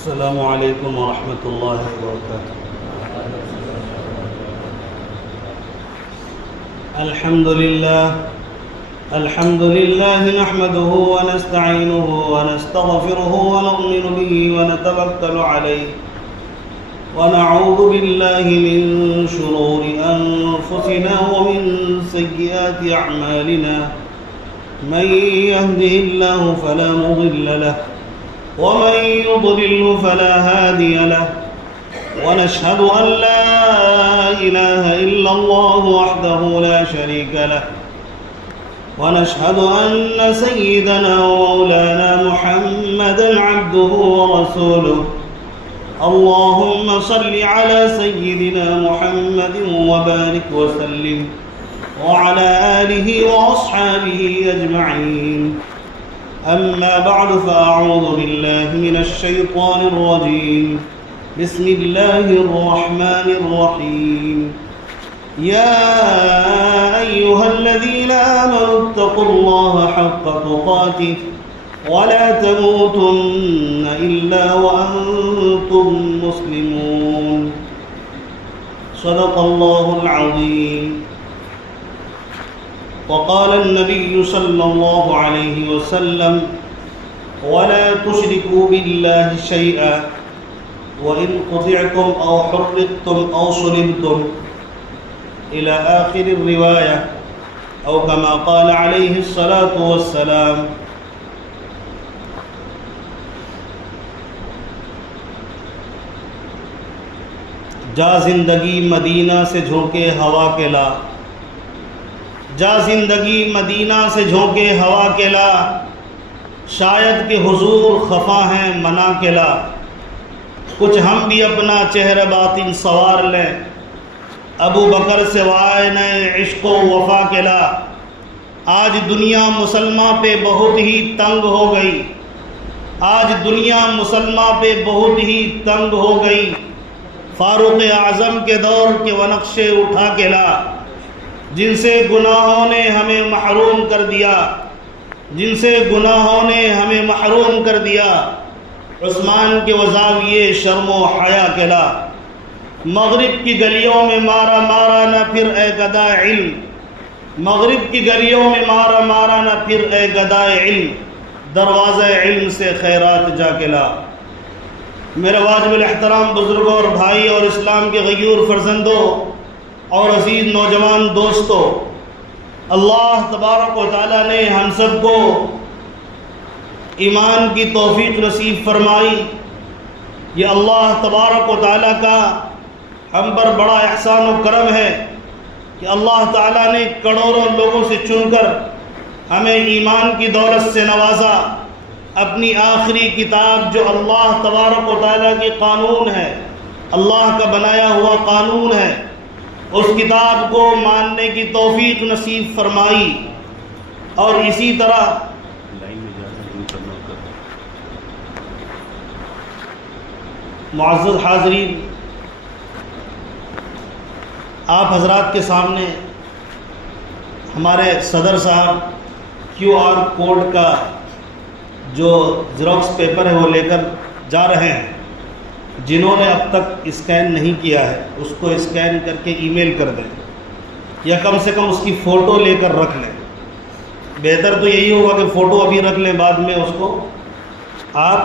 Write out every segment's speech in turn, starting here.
السلام علیکم ورحمۃ اللہ وبرکاتہ۔ الحمد للہ نحمده ونستعینه ونستغفره ونؤمن به ونتوکل علیہ ونعوذ باللہ من شرور انفسنا ومن سیئات اعمالنا من يهده الله فلا مضل له ومن يضلل فلا هادي له ونشهد أن لا إله إلا الله وحده لا شريك له ونشهد أن سيدنا ومولانا محمدا عبده ورسوله اللهم صل على سيدنا محمد وبارك وسلم وعلى آله وأصحابه أجمعين أما بعد فأعوذ بالله من الشيطان الرجيم بسم الله الرحمن الرحيم يا أيها الذين آمنوا اتقوا الله حق تقاته ولا تموتن إلا وأنتم مسلمون صدق الله العظيم وقال النبي صلى الله عليه وسلم ولا تشركوا بالله شيئا وإن قطعتم أو حرقتم أو صلبتم إلى آخر الرواية أو كما قال عليه الصلاة والسلام۔ جا زندگی مدینہ سے جھونکے ہوا کے لا، جا زندگی مدینہ سے جھونکے ہوا کے لا، شاید کہ حضور خفا ہیں منا کے لا، کچھ ہم بھی اپنا چہرہ باطن سوار لیں، ابو بکر سے وائنہ عشق و وفا کے لا۔ آج دنیا مسلمہ پہ بہت ہی تنگ ہو گئی، آج دنیا مسلمہ پہ بہت ہی تنگ ہو گئی، فاروق اعظم کے دور کے وہ نقشے اٹھا کے لا، جن سے گناہوں نے ہمیں محروم کر دیا، جن سے گناہوں نے ہمیں محروم کر دیا، عثمان کے وہ زاویے شرم و حیا کے لا۔ مغرب کی گلیوں میں مارا مارا نہ پھر اے گدا علم، مغرب کی گلیوں میں مارا مارا نہ پھر اے گدا علم، دروازہ علم سے خیرات جا کے لا۔ میرے واجب الاحترام بزرگوں اور بھائی اور اسلام کے غیور فرزندوں اور عزیز نوجوان دوستو، اللہ تبارک و تعالیٰ نے ہم سب کو ایمان کی توفیق نصیب فرمائی۔ یہ اللہ تبارک و تعالیٰ کا ہم پر بڑا احسان و کرم ہے کہ اللہ تعالیٰ نے کروڑوں لوگوں سے چن کر ہمیں ایمان کی دولت سے نوازا۔ اپنی آخری کتاب جو اللہ تبارک و تعالیٰ کی قانون ہے، اللہ کا بنایا ہوا قانون ہے، اس کتاب کو ماننے کی توفیق نصیب فرمائی۔ اور اسی طرح معزز حاضرین، آپ حضرات کے سامنے ہمارے صدر صاحب کیو آر کوڈ کا جو زیروکس پیپر ہے وہ لے کر جا رہے ہیں۔ جنہوں نے اب تک اسکین نہیں کیا ہے اس کو اسکین کر کے ای میل کر دیں، یا کم سے کم اس کی فوٹو لے کر رکھ لیں۔ بہتر تو یہی ہوگا کہ فوٹو ابھی رکھ لیں، بعد میں اس کو آپ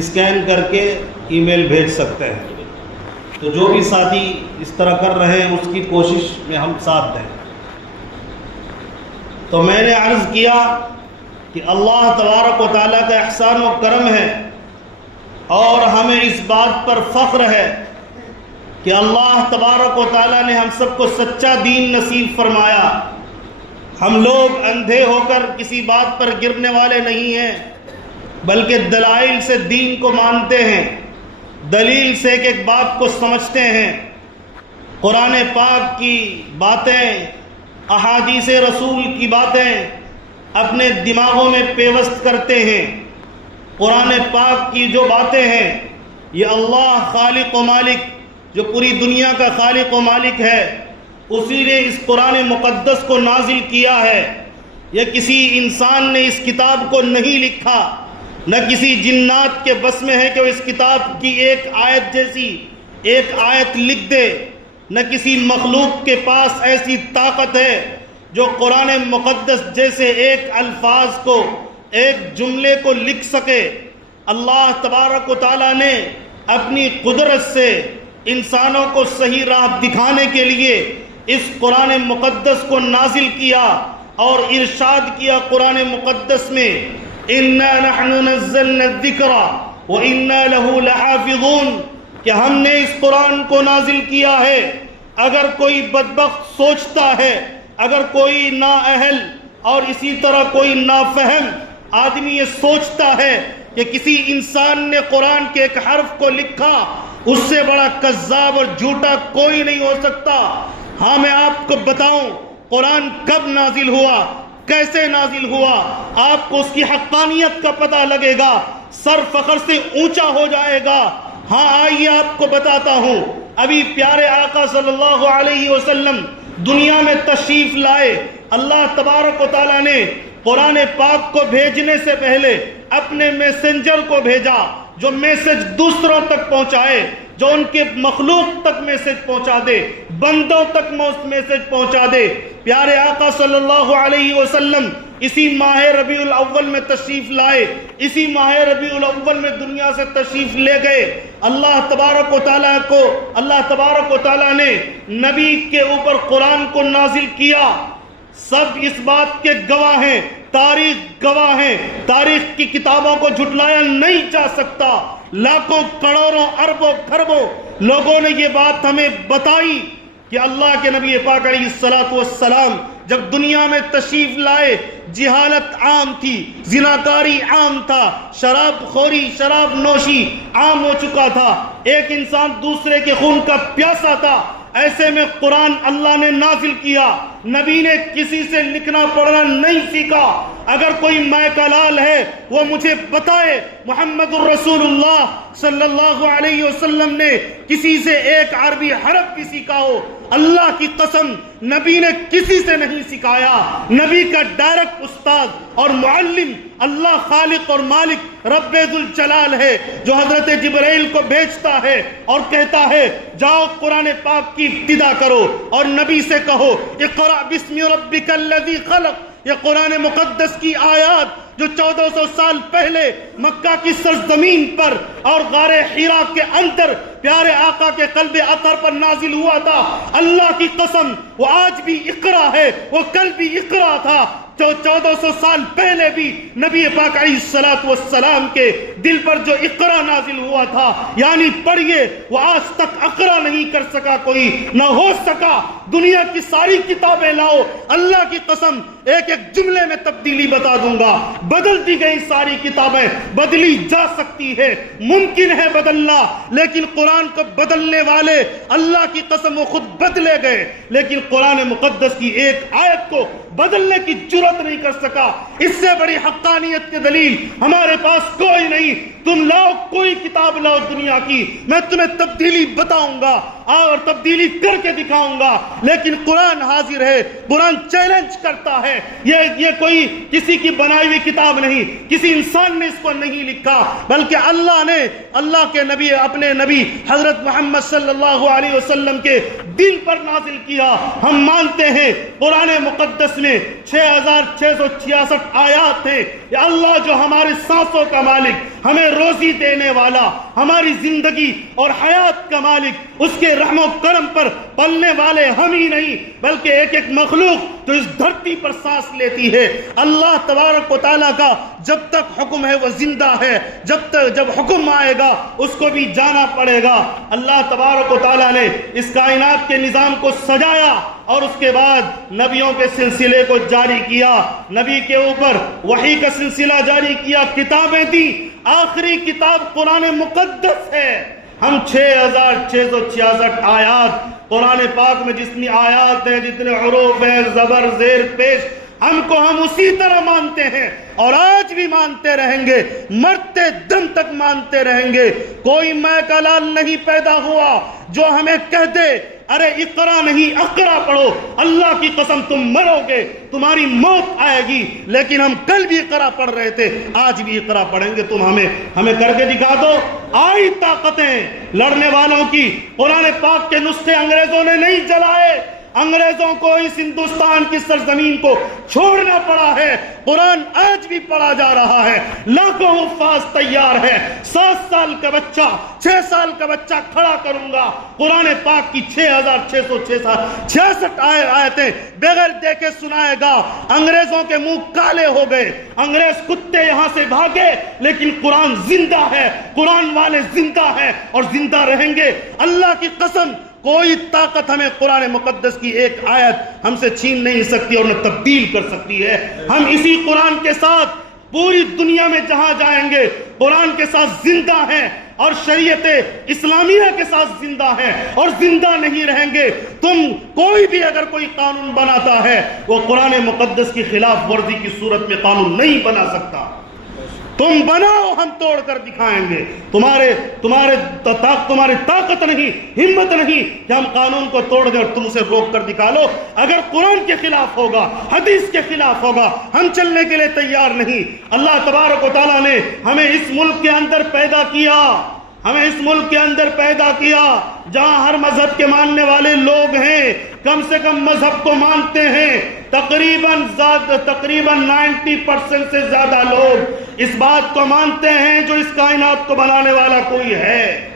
اسکین کر کے ای میل بھیج سکتے ہیں۔ تو جو بھی ساتھی اس طرح کر رہے ہیں اس کی کوشش میں ہم ساتھ دیں۔ تو میں نے عرض کیا کہ اللہ تبارک و تعالیٰ کا احسان و کرم ہے، اور ہمیں اس بات پر فخر ہے کہ اللہ تبارک و تعالیٰ نے ہم سب کو سچا دین نصیب فرمایا۔ ہم لوگ اندھے ہو کر کسی بات پر گرنے والے نہیں ہیں، بلکہ دلائل سے دین کو مانتے ہیں، دلیل سے ایک ایک بات کو سمجھتے ہیں، قرآن پاک کی باتیں، احادیث رسول کی باتیں اپنے دماغوں میں پیوست کرتے ہیں۔ قرآن پاک کی جو باتیں ہیں، یہ اللہ خالق و مالک، جو پوری دنیا کا خالق و مالک ہے، اسی نے اس قرآن مقدس کو نازل کیا ہے۔ یہ کسی انسان نے اس کتاب کو نہیں لکھا، نہ کسی جنات کے بس میں ہے کہ وہ اس کتاب کی ایک آیت جیسی ایک آیت لکھ دے، نہ کسی مخلوق کے پاس ایسی طاقت ہے جو قرآن مقدس جیسے ایک الفاظ کو، ایک جملے کو لکھ سکے۔ اللہ تبارک و تعالیٰ نے اپنی قدرت سے انسانوں کو صحیح راہ دکھانے کے لیے اس قرآن مقدس کو نازل کیا اور ارشاد کیا قرآن مقدس میں، اِنَّا نَحْنُ نَزَّلْنَا الذِّكْرَ وَإِنَّا لَهُ لَحَافِظُونَ، کہ ہم نے اس قرآن کو نازل کیا ہے۔ اگر کوئی بدبخت سوچتا ہے، اگر کوئی نااہل اور اسی طرح کوئی نافہم آدمی یہ سوچتا ہے کہ کسی انسان نے قرآن کے ایک حرف کو لکھا، اس سے بڑا کذاب اور جھوٹا کوئی نہیں ہو سکتا۔ ہاں میں آپ کو بتاؤں قرآن کب نازل ہوا، کیسے نازل ہوا، آپ کو اس کی حقانیت کا پتہ لگے گا، سر فخر سے اونچا ہو جائے گا۔ ہاں آئیے آپ کو بتاتا ہوں، ابھی پیارے آقا صلی اللہ علیہ وسلم دنیا میں تشریف لائے۔ اللہ تبارک و تعالیٰ نے قرآن پاک کو بھیجنے سے پہلے اپنے میسنجر کو بھیجا جو میسج دوسروں تک پہنچائے، جو ان کے مخلوق تک میسج پہنچا دے، بندوں تک میسج پہنچا دے۔ پیارے آقا صلی اللہ علیہ وسلم اسی ماہ ربیع الاول میں تشریف لائے، اسی ماہ ربیع الاول میں دنیا سے تشریف لے گئے۔ اللہ تبارک و تعالیٰ نے نبی کے اوپر قرآن کو نازل کیا۔ سب اس بات کے گواہ ہیں، تاریخ گواہ ہیں، تاریخ کی کتابوں کو جھٹلایا نہیں جا سکتا۔ لاکھوں کروڑوں اربوں خربوں لوگوں نے یہ بات ہمیں بتائی کہ اللہ کے نبی پاک علیہ السلام جب دنیا میں تشریف لائے، جہالت عام تھی، زناکاری عام تھا، شراب خوری، شراب نوشی عام ہو چکا تھا، ایک انسان دوسرے کے خون کا پیاسا تھا۔ ایسے میں قرآن اللہ نے نازل کیا، نبی نے کسی سے لکھنا پڑھنا نہیں سیکھا۔ اگر کوئی ماء کا لال ہے وہ مجھے بتائے محمد الرسول اللہ صلی اللہ علیہ وسلم نے کسی سے ایک عربی حرف بھی سیکھا ہو؟ اللہ کی قسم نبی نے کسی سے نہیں سکھایا۔ نبی کا ڈائریکٹ استاد اور معلم اللہ خالق اور مالک رب ذوالجلال ہے، جو حضرت جبرائیل کو بھیجتا ہے اور کہتا ہے جاؤ قرآن پاک کی ابتدا کرو اور نبی سے کہو اقرأ بسم ربک الذی خلق۔ یہ قرآن مقدس کی آیات جو 1400 سال پہلے مکہ کی سرزمین پر اور غار حرا کے اندر پیارے آقا کے قلب اطہر پر نازل ہوا تھا، اللہ کی قسم وہ آج بھی اقرا ہے، وہ کل بھی اقرا تھا۔ 1400 سال پہلے بھی نبی پاک علیہ السلام کے دل پر جو اقرا نازل ہوا تھا، یعنی پڑھیے، وہ آج تک اقرا نہیں کر سکا کوئی، نہ ہو سکا۔ دنیا کی ساری کتابیں لاؤ، اللہ کی قسم ایک ایک جملے میں تبدیلی بتا دوں گا۔ بدل دی گئی ساری کتابیں، بدلی جا سکتی ہے، ممکن ہے بدلنا، لیکن قرآن کو بدلنے والے اللہ کی قسم وہ خود بدلے گئے، لیکن قرآن مقدس کی ایک آیت کو بدلنے کی جرات نہیں کر سکا۔ اس سے بڑی حقانیت کی دلیل ہمارے پاس کوئی نہیں۔ تم لاؤ کوئی کتاب لاؤ دنیا کی، میں تمہیں تبدیلی بتاؤں گا اور تبدیلی کر کے دکھاؤں گا، لیکن قرآن حاضر ہے، قرآن چیلنج کرتا ہے۔ یہ کوئی کسی کی بنائی ہوئی کتاب نہیں، کسی انسان نے اس کو نہیں لکھا، بلکہ اللہ نے اللہ کے نبی اپنے نبی حضرت محمد صلی اللہ علیہ وسلم کے دل پر نازل کیا۔ ہم مانتے ہیں قرآن مقدس میں 6666 آیات ہیں۔ یا اللہ جو ہمارے سانسوں کا مالک، ہمیں روزی دینے والا، ہماری زندگی اور حیات کا مالک، اس کے رحم و کرم پر پلنے والے ہم ہی نہیں بلکہ ایک ایک مخلوق جو اس دھرتی پر سانس لیتی ہے۔ اللہ تبارک و تعالیٰ کا جب تک حکم ہے وہ زندہ ہے، جب حکم آئے گا اس کو بھی جانا پڑے گا۔ اللہ تبارک و تعالیٰ نے اس کائنات کے نظام کو سجایا اور اس کے بعد نبیوں کے سلسلے کو جاری کیا، نبی کے اوپر وحی کا سلسلہ جاری کیا، کتابیں دی۔ آخری کتاب قرآن مقدس ہے۔ ہم 6666 آیات قرآن پاک میں جتنی آیات ہیں، جتنے حروف ہیں، زبر زیر پیش، ہم اسی طرح مانتے ہیں اور آج بھی مانتے رہیں گے، مرتے دم تک مانتے رہیں گے۔ کوئی ماء کا لال نہیں پیدا ہوا جو ہمیں کہہ دے ارے اقرا نہیں اقرا پڑھو، اللہ کی قسم تم مرو گے، تمہاری موت آئے گی، لیکن ہم کل بھی اقرا پڑھ رہے تھے، آج بھی اقرا پڑھیں گے، تم ہمیں کر کے دکھا دو۔ آئی طاقتیں لڑنے والوں کی، قرآن پاک کے نسخے انگریزوں نے نہیں جلائے، انگریزوں کو اس ہندوستان کی سرزمین کو چھوڑنا پڑا ہے، قرآن آج بھی پڑھا جا رہا ہے، لاکھوں حفاظ تیار ہے، 7 سال کا بچہ 6 سال کا بچہ کھڑا کروں گا، قرآن پاک کی 6666 آیتیں بغیر دیکھے سنائے گا۔ انگریزوں کے منہ کالے ہو گئے، انگریز کتے یہاں سے بھاگے، لیکن قرآن زندہ ہے، قرآن والے زندہ ہیں اور زندہ رہیں گے۔ اللہ کی قسم کوئی طاقت ہمیں قرآن مقدس کی ایک آیت ہم سے چھین نہیں سکتی اور نہ تبدیل کر سکتی ہے۔ ہم اسی قرآن کے ساتھ پوری دنیا میں جہاں جائیں گے قرآن کے ساتھ زندہ ہیں اور شریعت اسلامیہ کے ساتھ زندہ ہیں اور زندہ نہیں رہیں گے۔ تم کوئی بھی اگر کوئی قانون بناتا ہے وہ قرآن مقدس کی خلاف ورزی کی صورت میں قانون نہیں بنا سکتا۔ تم بناؤ، ہم توڑ کر دکھائیں گے۔ تمہاری طاقت نہیں، ہمت نہیں کہ ہم قانون کو توڑ دیں اور تم اسے روک کر دکھا لو۔ اگر قرآن کے خلاف ہوگا، حدیث کے خلاف ہوگا، ہم چلنے کے لیے تیار نہیں۔ اللہ تبارک و تعالیٰ نے ہمیں اس ملک کے اندر پیدا کیا، جہاں ہر مذہب کے ماننے والے لوگ ہیں، کم سے کم مذہب کو مانتے ہیں تقریباً 90% سے زیادہ لوگ اس بات کو مانتے ہیں جو اس کائنات کو بنانے والا کوئی ہے۔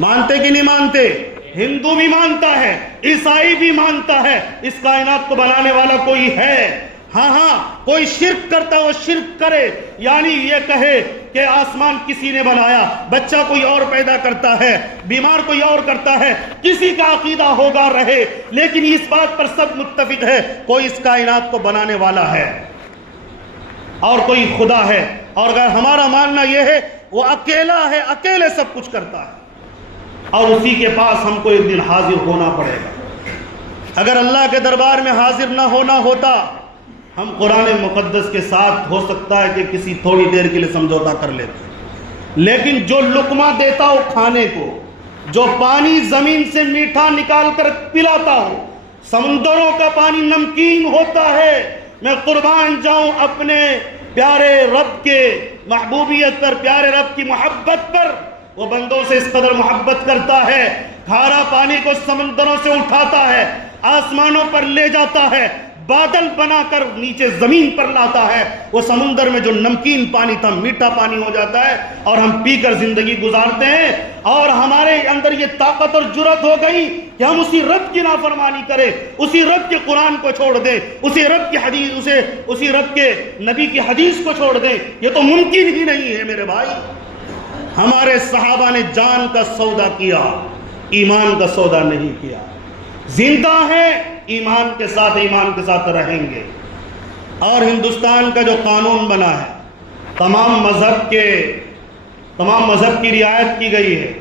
مانتے کہ نہیں مانتے؟ ہندو بھی مانتا ہے، عیسائی بھی مانتا ہے اس کائنات کو بنانے والا کوئی ہے۔ ہاں کوئی شرک کرتا ہے وہ شرک کرے، یعنی یہ کہے کہ آسمان کسی نے بنایا، بچہ کوئی اور پیدا کرتا ہے، بیمار کوئی اور کرتا ہے، کسی کا عقیدہ ہوگا رہے، لیکن اس بات پر سب متفق ہے کوئی اس کائنات کو بنانے والا ہے اور کوئی خدا ہے، اور اگر ہمارا ماننا یہ ہے وہ اکیلا ہے، اکیلے سب کچھ کرتا ہے اور اسی کے پاس ہم کو ایک دن حاضر ہونا پڑے گا۔ اگر اللہ کے دربار میں حاضر نہ ہونا ہوتا، ہم قرآن مقدس کے ساتھ ہو سکتا ہے کہ کسی تھوڑی دیر کے لیے سمجھوتا کر لیتے، لیکن جو لقمہ دیتا ہو کھانے کو، جو پانی زمین سے میٹھا نکال کر پلاتا ہو، سمندروں کا پانی نمکین ہوتا ہے، میں قربان جاؤں اپنے پیارے رب کے محبوبیت پر، پیارے رب کی محبت پر۔ وہ بندوں سے اس قدر محبت کرتا ہے، کھارا پانی کو سمندروں سے اٹھاتا ہے، آسمانوں پر لے جاتا ہے، بادل بنا کر نیچے زمین پر لاتا ہے، وہ سمندر میں جو نمکین پانی تھا میٹھا پانی ہو جاتا ہے اور ہم پی کر زندگی گزارتے ہیں، اور ہمارے اندر یہ طاقت اور جرأت ہو گئی کہ ہم اسی رب کی نافرمانی کریں، اسی رب کے قرآن کو چھوڑ دیں، اسی رب کی حدیث اسی رب کے نبی کی حدیث کو چھوڑ دیں۔ یہ تو ممکن ہی نہیں ہے میرے بھائی۔ ہمارے صحابہ نے جان کا سودا کیا، ایمان کا سودا نہیں کیا۔ زندہ ہیں، ایمان کے ساتھ رہیں گے۔ اور ہندوستان کا جو قانون بنا ہے، تمام مذہب کی رعایت کی گئی ہے،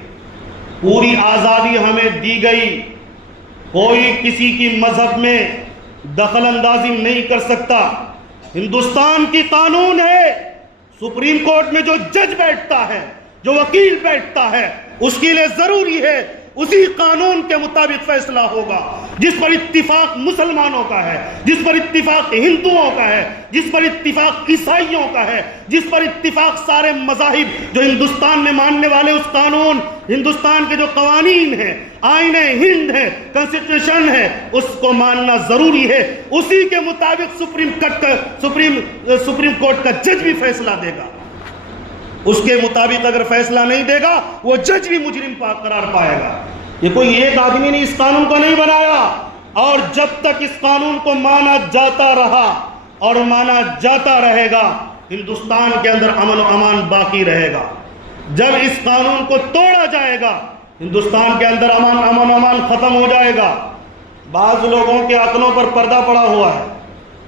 پوری آزادی ہمیں دی گئی، کوئی کسی کی مذہب میں دخل اندازی نہیں کر سکتا۔ ہندوستان کی قانون ہے، سپریم کورٹ میں جو جج بیٹھتا ہے، جو وکیل بیٹھتا ہے، اس کے لیے ضروری ہے اسی قانون کے مطابق فیصلہ ہوگا، جس پر اتفاق مسلمانوں کا ہے، جس پر اتفاق ہندوؤں کا ہے، جس پر اتفاق عیسائیوں کا ہے، جس پر اتفاق سارے مذاہب جو ہندوستان میں ماننے والے، اس قانون، ہندوستان کے جو قوانین ہیں، آئین ہند ہے، کنسٹیٹیوشن ہے، اس کو ماننا ضروری ہے۔ اسی کے مطابق سپریم کورٹ کا جج بھی فیصلہ دے گا۔ اس کے مطابق اگر فیصلہ نہیں دے گا وہ جج بھی مجرم قرار پائے گا۔ یہ کوئی ایک آدمی نے اس قانون کو نہیں بنایا، اور جب تک اس قانون کو مانا جاتا رہا اور مانا جاتا رہے گا، ہندوستان کے اندر امن و امان باقی رہے گا۔ جب اس قانون کو توڑا جائے گا، ہندوستان کے اندر امن و امان ختم ہو جائے گا۔ بعض لوگوں کے عقلوں پر پردہ پڑا ہوا ہے،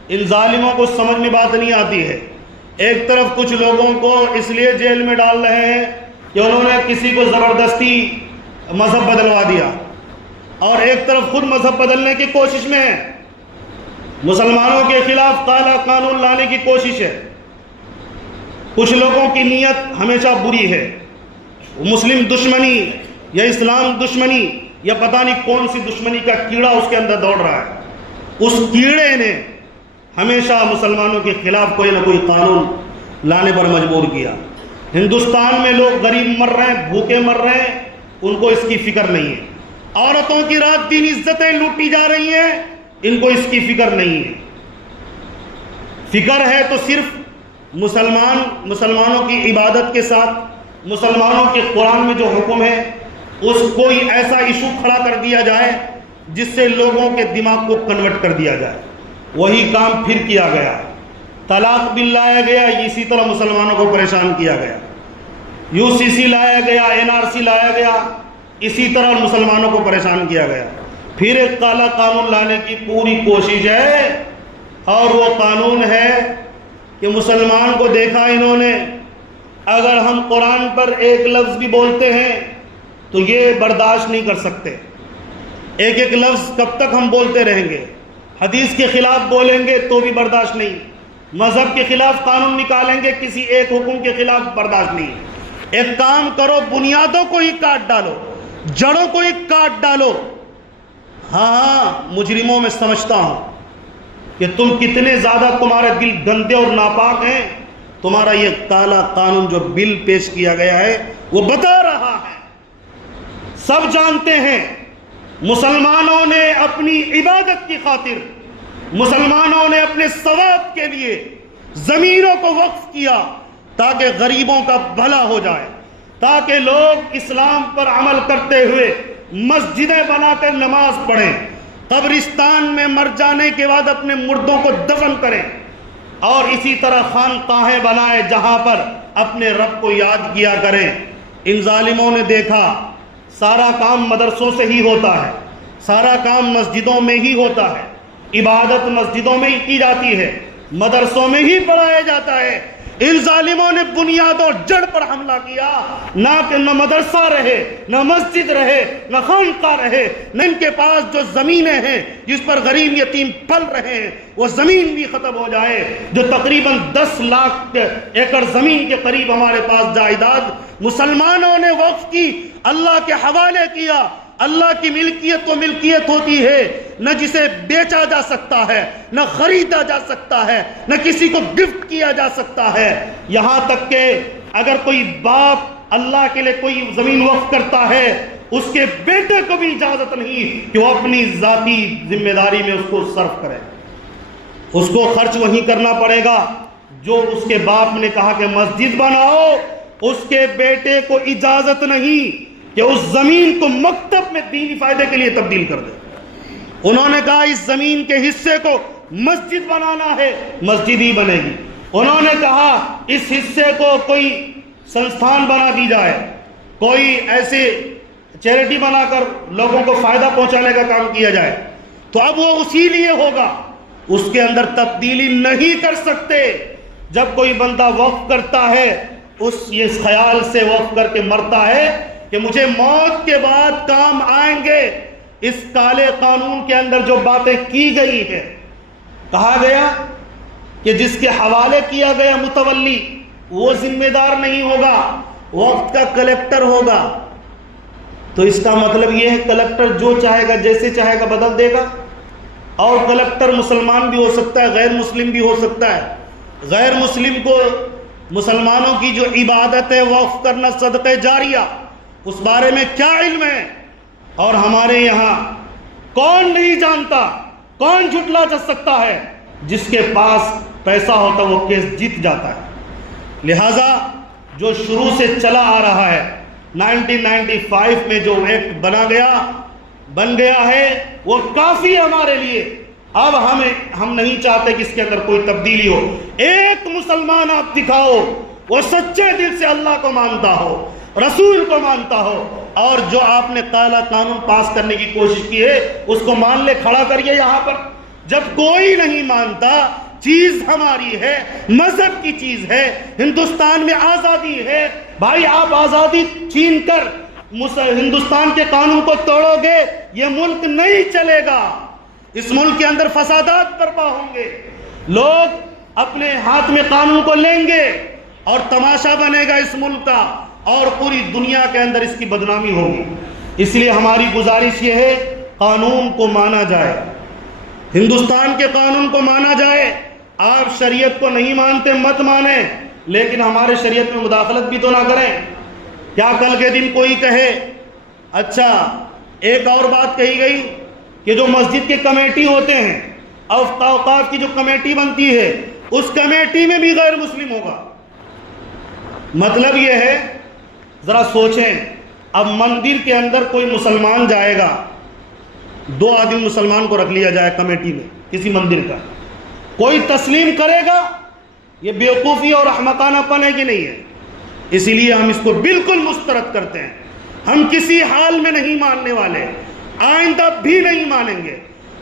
ان ظالموں کو سمجھ میں بات نہیں آتی ہے۔ ایک طرف کچھ لوگوں کو اس لیے جیل میں ڈال رہے ہیں کہ انہوں نے کسی کو زبردستی مذہب بدلوا دیا، اور ایک طرف خود مذہب بدلنے کی کوشش میں ہے، مسلمانوں کے خلاف کالا قانون لانے کی کوشش ہے۔ کچھ لوگوں کی نیت ہمیشہ بری ہے، مسلم دشمنی یا اسلام دشمنی یا پتہ نہیں کون سی دشمنی کا کیڑا اس کے اندر دوڑ رہا ہے، اس کیڑے نے ہمیشہ مسلمانوں کے خلاف کوئی نہ کوئی قانون لانے پر مجبور کیا۔ ہندوستان میں لوگ غریب مر رہے ہیں، بھوکے مر رہے ہیں، ان کو اس کی فکر نہیں ہے۔ عورتوں کی رات دن عزتیں لوٹی جا رہی ہیں، ان کو اس کی فکر نہیں ہے۔ فکر ہے تو صرف مسلمانوں کی عبادت کے ساتھ، مسلمانوں کے قرآن میں جو حکم ہے اس کوئی ایسا ایشو کھڑا کر دیا جائے جس سے لوگوں کے دماغ کو کنورٹ کر دیا جائے۔ وہی کام پھر کیا گیا، طلاق بل لایا گیا، اسی طرح مسلمانوں کو پریشان کیا گیا، UCC لایا گیا، NRC لایا گیا، اسی طرح مسلمانوں کو پریشان کیا گیا۔ پھر ایک کالا قانون لانے کی پوری کوشش ہے، اور وہ قانون ہے کہ مسلمان کو دیکھا انہوں نے، اگر ہم قرآن پر ایک لفظ بھی بولتے ہیں تو یہ برداشت نہیں کر سکتے۔ ایک ایک لفظ کب تک ہم بولتے رہیں گے؟ حدیث کے خلاف بولیں گے تو بھی برداشت نہیں، مذہب کے خلاف قانون نکالیں گے، کسی ایک حکم کے خلاف برداشت نہیں۔ ایک کام کرو، بنیادوں کو ہی کاٹ ڈالو، جڑوں کو ہی کاٹ ڈالو۔ ہاں مجرموں میں سمجھتا ہوں کہ تم کتنے زیادہ، تمہارے دل گندے اور ناپاک ہیں، تمہارا یہ کالا قانون جو بل پیش کیا گیا ہے وہ بتا رہا ہے۔ سب جانتے ہیں مسلمانوں نے اپنی عبادت کی خاطر، مسلمانوں نے اپنے ثواب کے لیے زمینوں کو وقف کیا تاکہ غریبوں کا بھلا ہو جائے، تاکہ لوگ اسلام پر عمل کرتے ہوئے مسجدیں بنا کر نماز پڑھیں، قبرستان میں مر جانے کے بعد اپنے مردوں کو دفن کریں، اور اسی طرح خانقاہیں بنائے جہاں پر اپنے رب کو یاد کیا کریں۔ ان ظالموں نے دیکھا سارا کام مدرسوں سے ہی ہوتا ہے، سارا کام مسجدوں میں ہی ہوتا ہے، عبادت مسجدوں میں ہی کی جاتی ہے، مدرسوں میں ہی پڑھایا جاتا ہے۔ ان ظالموں نے بنیاد اور جڑ پر حملہ کیا، نہ مدرسہ رہے، نہ مسجد رہے، نہ خانقاہ رہے، نہ ان کے پاس جو زمینیں ہیں جس پر غریب یتیم پل رہے ہیں وہ زمین بھی ختم ہو جائے۔ جو تقریباً 10 لاکھ ایکڑ زمین کے قریب ہمارے پاس جائیداد مسلمانوں نے وقف کی، اللہ کے حوالے کیا۔ اللہ کی ملکیت تو ملکیت ہوتی ہے، نہ جسے بیچا جا سکتا ہے، نہ خریدا جا سکتا ہے، نہ کسی کو گفٹ کیا جا سکتا ہے۔ یہاں تک کہ اگر کوئی باپ اللہ کے لیے کوئی زمین وقف کرتا ہے، اس کے بیٹے کو بھی اجازت نہیں کہ وہ اپنی ذاتی ذمہ داری میں اس کو صرف کرے۔ اس کو خرچ وہیں کرنا پڑے گا جو اس کے باپ نے کہا کہ مسجد بناؤ، اس کے بیٹے کو اجازت نہیں کہ اس زمین کو مکتب میں دینی فائدے کے لیے تبدیل کر دے۔ انہوں نے کہا اس زمین کے حصے کو مسجد بنانا ہے، مسجد ہی بنے گی۔ انہوں نے کہا اس حصے کو کوئی سنستھان بنا دی جائے، کوئی ایسے چیریٹی بنا کر لوگوں کو فائدہ پہنچانے کا کام کیا جائے، تو اب وہ اسی لیے ہوگا، اس کے اندر تبدیلی نہیں کر سکتے۔ جب کوئی بندہ وقف کرتا ہے اس خیال سے وقف کر کے مرتا ہے کہ مجھے موت کے بعد کام آئیں گے۔ اس کالے قانون کے اندر جو باتیں کی گئی ہیں، کہا گیا کہ جس کے حوالے کیا گیا متولی وہ ذمہ دار نہیں ہوگا، وقت کا کلیکٹر ہوگا۔ تو اس کا مطلب یہ ہے کلیکٹر جو چاہے گا جیسے چاہے گا بدل دے گا، اور کلیکٹر مسلمان بھی ہو سکتا ہے، غیر مسلم بھی ہو سکتا ہے۔ غیر مسلم کو مسلمانوں کی جو عبادت ہے وقف کرنا صدقہ جاریہ، اس بارے میں کیا علم ہے؟ اور ہمارے یہاں کون نہیں جانتا، کون جھٹلا جا سکتا ہے؟ جس کے پاس پیسہ ہوتا وہ کیس جیت جاتا ہے۔ لہذا جو شروع سے چلا آ رہا ہے، 1995 میں جو ایکٹ بن گیا ہے وہ کافی ہے ہمارے لیے۔ اب ہم نہیں چاہتے کہ اس کے اندر کوئی تبدیلی ہو۔ ایک مسلمان آپ دکھاؤ وہ سچے دل سے اللہ کو مانتا ہو، رسول کو مانتا ہو، اور جو آپ نے کالا قانون پاس کرنے کی کوشش کی ہے اس کو مان لے، کھڑا کریے یہاں پر۔ جب کوئی نہیں مانتا، چیز ہماری ہے، مذہب کی چیز ہے، ہندوستان میں آزادی ہے۔ بھائی آپ آزادی چھین کر ہندوستان کے قانون کو توڑو گے، یہ ملک نہیں چلے گا۔ اس ملک کے اندر فسادات برپا ہوں گے، لوگ اپنے ہاتھ میں قانون کو لیں گے اور تماشا بنے گا اس ملک کا، اور پوری دنیا کے اندر اس کی بدنامی ہوگی۔ اس لیے ہماری گزارش یہ ہے قانون کو مانا جائے، ہندوستان کے قانون کو مانا جائے۔ آپ شریعت کو نہیں مانتے مت مانیں، لیکن ہمارے شریعت میں مداخلت بھی تو نہ کریں۔ کیا کل کے دن کوئی کہے اچھا ایک اور بات کہی گئی کہ جو مسجد کے کمیٹی ہوتے ہیں، اوقاف کی جو کمیٹی بنتی ہے، اس کمیٹی میں بھی غیر مسلم ہوگا۔ مطلب یہ ہے، ذرا سوچیں، اب مندر کے اندر کوئی مسلمان جائے گا، 2 آدمی مسلمان کو رکھ لیا جائے کمیٹی میں کسی مندر کا، کوئی تسلیم کرے گا؟ یہ بیوقوفی اور احمقانہ پن ہے کہ نہیں ہے؟ اسی لیے ہم اس کو بالکل مسترد کرتے ہیں۔ ہم کسی حال میں نہیں ماننے والے، آئندہ بھی نہیں مانیں گے،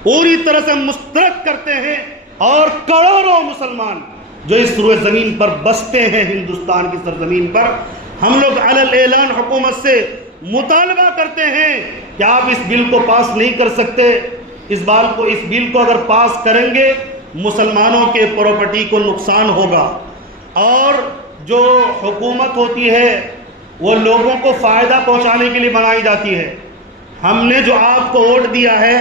پوری طرح سے مسترد کرتے ہیں۔ اور کروڑوں مسلمان جو اس روئے زمین پر بستے ہیں، ہندوستان کی سرزمین پر، ہم لوگ علی اعلان حکومت سے مطالبہ کرتے ہیں کہ آپ اس بل کو پاس نہیں کر سکتے۔ اس بل کو اگر پاس کریں گے مسلمانوں کے پراپرٹی کو نقصان ہوگا، اور جو حکومت ہوتی ہے وہ لوگوں کو فائدہ پہنچانے کے لیے بنائی جاتی ہے۔ ہم نے جو آپ کو ووٹ دیا ہے،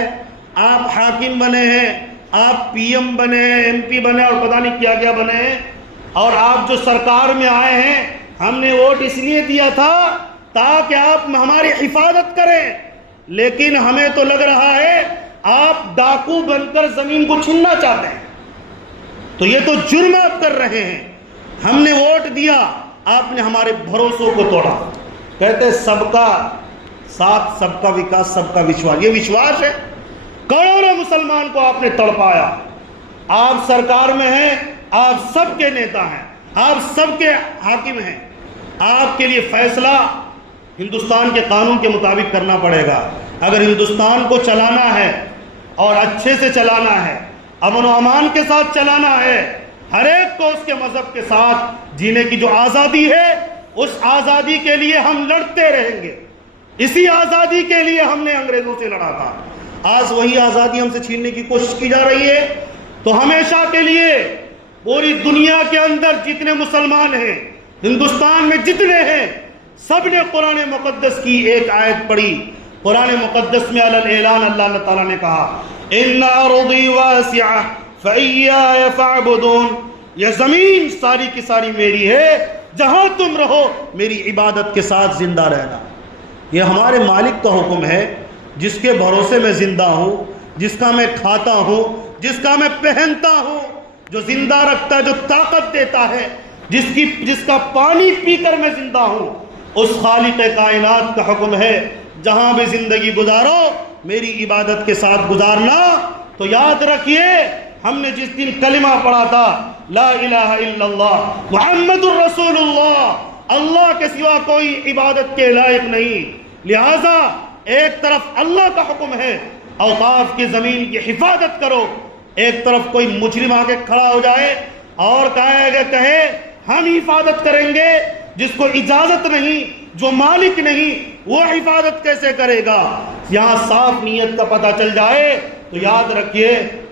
آپ حاکم بنے ہیں، آپ پی ایم بنے ہیں، ایم پی بنے اور پتہ نہیں کیا کیا بنے ہیں، اور آپ جو سرکار میں آئے ہیں، ہم نے ووٹ اس لیے دیا تھا تاکہ آپ ہماری حفاظت کریں، لیکن ہمیں تو لگ رہا ہے آپ ڈاکو بن کر زمین کو چھیننا چاہتے ہیں۔ تو یہ تو جرم آپ کر رہے ہیں۔ ہم نے ووٹ دیا، آپ نے ہمارے بھروسوں کو توڑا۔ کہتے سب کا ساتھ، سب کا وکاس، سب کا وشواس، یہ وشواس ہے؟ کروڑوں مسلمان کو آپ نے تڑپایا۔ آپ سرکار میں ہیں، آپ سب کے نیتا ہیں، آپ سب کے حاکم ہیں، آپ کے لیے فیصلہ ہندوستان کے قانون کے مطابق کرنا پڑے گا۔ اگر ہندوستان کو چلانا ہے اور اچھے سے چلانا ہے، امن و امان کے ساتھ چلانا ہے، ہر ایک کو اس کے مذہب کے ساتھ جینے کی جو آزادی ہے، اس آزادی کے لیے ہم لڑتے رہیں گے۔ اسی آزادی کے لیے ہم نے انگریزوں سے لڑا تھا، آج وہی آزادی ہم سے چھیننے کی کوشش کی جا رہی ہے۔ تو ہمیشہ کے لیے پوری دنیا کے اندر جتنے مسلمان ہیں، ہندوستان میں جتنے ہیں، سب نے قرآن مقدس کی ایک آیت پڑھی۔ قرآن مقدس میں علی الاعلان اللہ تعالیٰ نے کہا ان ارضی واسعہ فإیایا فاعبدون، یہ زمین ساری کی ساری میری ہے، جہاں تم رہو میری عبادت کے ساتھ زندہ رہنا۔ یہ ہمارے مالک کا حکم ہے، جس کے بھروسے میں زندہ ہوں، جس کا میں کھاتا ہوں، جس کا میں پہنتا ہوں، جو زندہ رکھتا ہے، جو طاقت دیتا ہے، جس کا پانی پی کر میں زندہ ہوں، اس خالق کائنات کا حکم ہے جہاں بھی زندگی گزارو میری عبادت کے ساتھ گزارنا۔ تو یاد رکھیے، ہم نے جس دن کلمہ پڑھا تھا لا الہ الا اللہ محمد الرسول اللہ، اللہ کے سوا کوئی عبادت کے لائق نہیں، لہذا ایک طرف اللہ کا حکم ہے اوقاف کی زمین کی حفاظت کرو، ایک طرف کوئی مجرم آگے کھڑا ہو جائے اور کہے ہم حفاظت کریں گے، جس کو اجازت نہیں، جو مالک نہیں، وہ حفاظت کیسے کرے گا؟ یہاں صاف نیت کا پتہ چل جائے تو یاد رکھیے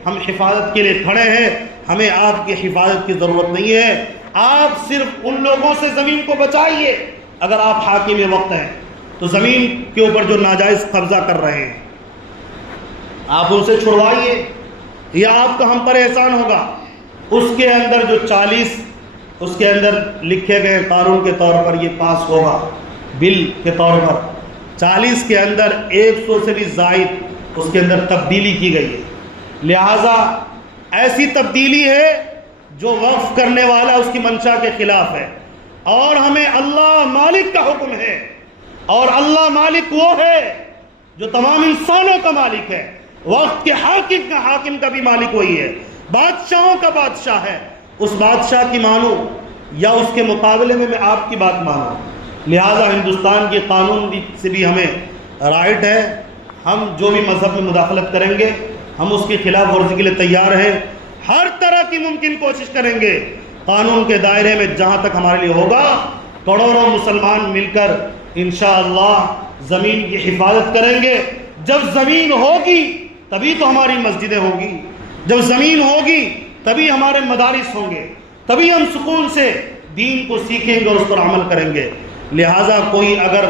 ہم حفاظت کے لیے کھڑے ہیں، ہمیں آپ کی حفاظت کی ضرورت نہیں ہے۔ آپ صرف ان لوگوں سے زمین کو بچائیے، اگر آپ حاکم وقت ہیں تو زمین کے اوپر جو ناجائز قبضہ کر رہے ہیں آپ ان سے چھڑوائیے، یہ آپ کا ہم پر احسان ہوگا۔ اس کے اندر جو 40 اس کے اندر لکھے گئے قانون کے طور پر یہ پاس ہوگا، بل کے طور پر 40 کے اندر 100 سے بھی زائد اس کے اندر تبدیلی کی گئی ہے، لہٰذا ایسی تبدیلی ہے جو وقف کرنے والا اس کی منشا کے خلاف ہے، اور ہمیں اللہ مالک کا حکم ہے، اور اللہ مالک وہ ہے جو تمام انسانوں کا مالک ہے، وقت کے حاکم کا بھی مالک وہی ہے، بادشاہوں کا بادشاہ ہے۔ اس بادشاہ کی مانو یا اس کے مقابلے میں آپ کی بات مانو، لہذا ہندوستان کے قانون سے بھی ہمیں رائٹ ہے، ہم جو بھی مذہب میں مداخلت کریں گے ہم اس کی خلاف ورزی کے لیے تیار ہیں، ہر طرح کی ممکن کوشش کریں گے، قانون کے دائرے میں جہاں تک ہمارے لیے ہوگا، کروڑوں مسلمان مل کر انشاءاللہ زمین کی حفاظت کریں گے۔ جب زمین ہوگی تبھی تو ہماری مسجدیں ہوں گی، جب زمین ہوگی تبھی ہمارے مدارس ہوں گے، تبھی ہم سکون سے دین کو سیکھیں گے اور اس پر عمل کریں گے۔ لہٰذا کوئی اگر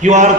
QR